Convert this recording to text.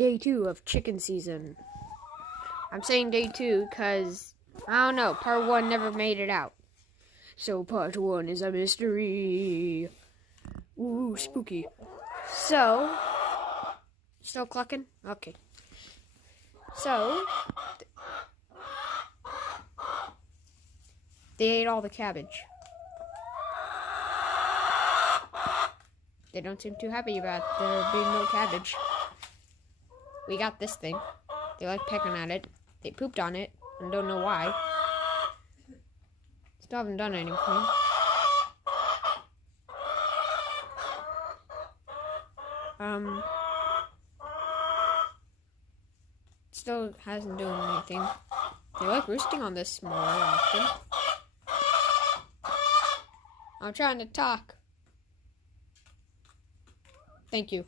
Day 2 of chicken season. I'm saying day 2 because, I don't know, part 1 never made it out. So part 1 is a mystery. Ooh, spooky. So, still clucking? Okay. So, they ate all the cabbage. They don't seem too happy about there being no cabbage. We got this thing. They like pecking at it. They pooped on it, and don't know why. Still haven't done anything. Still hasn't done anything. They like roosting on this more often. I'm trying to talk. Thank you.